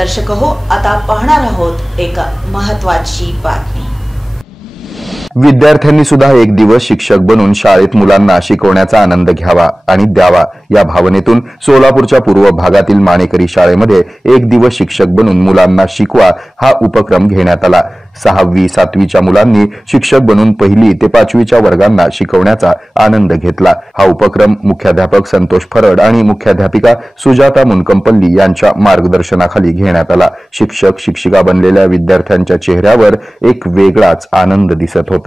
दर्शक हो, आता पाहणार आहोत एक महत्त्वाची बातमी। विद्यार्थ्यांनी सुद्धा एक दिवस शिक्षक बनून शाळेत मुलांना शिकवण्याचा आनंद घ्यावा आणि द्यावा या भावनेतून सोलापूरच्या पूर्व भागातील माणेकरी शाळेमध्ये एक दिवस शिक्षक बनून मुलांना शिकवा हा उपक्रम घेण्यात आला। 6वी 7वीच्या मुलांनी शिक्षक बनून 1ली ते 5वीच्या वर्गांना शिकवण्याचा आनंद घेतला। हा उपक्रम मुख्याध्यापक संतोष फरड आणि मुख्याध्यापिका सुजाता मुनकंपल्ली यांच्या मार्गदर्शनाखाली घेण्यात आला। शिक्षक शिक्षिका बनलेल्या विद्यार्थ्यांच्या चेहऱ्यावर एक वेगळाच आनंद दिसत होता।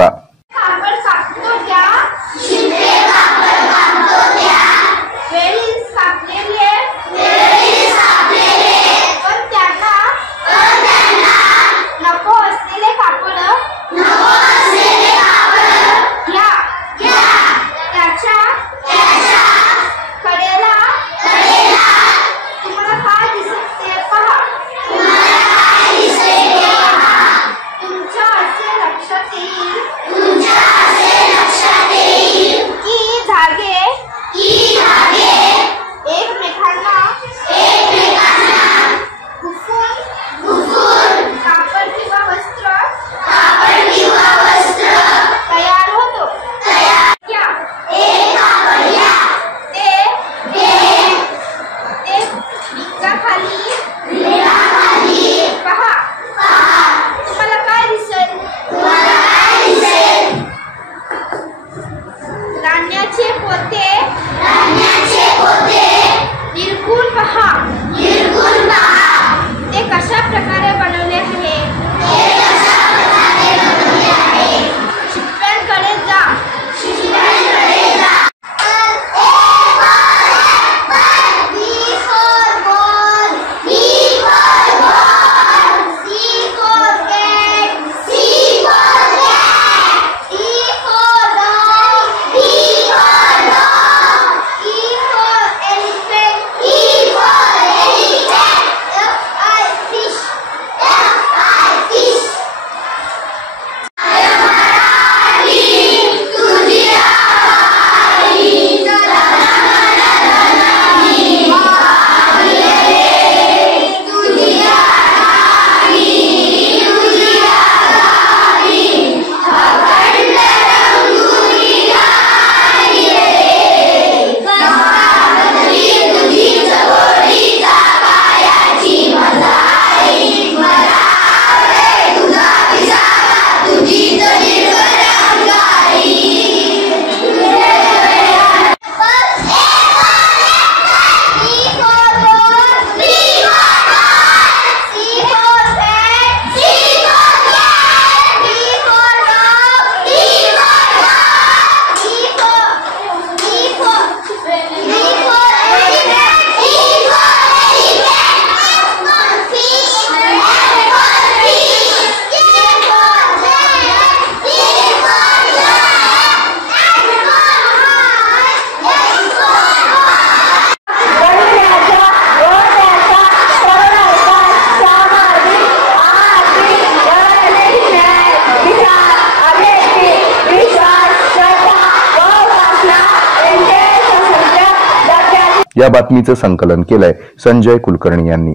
या बातमीचं संकलन केलंय संजय कुलकर्णी यांनी।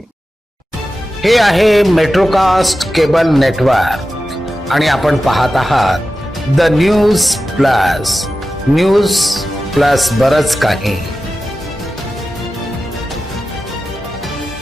हे आहे मेट्रोकास्ट केबल नेटवर्क आणि आपण पाहत आहात द न्यूज प्लस बरच काही।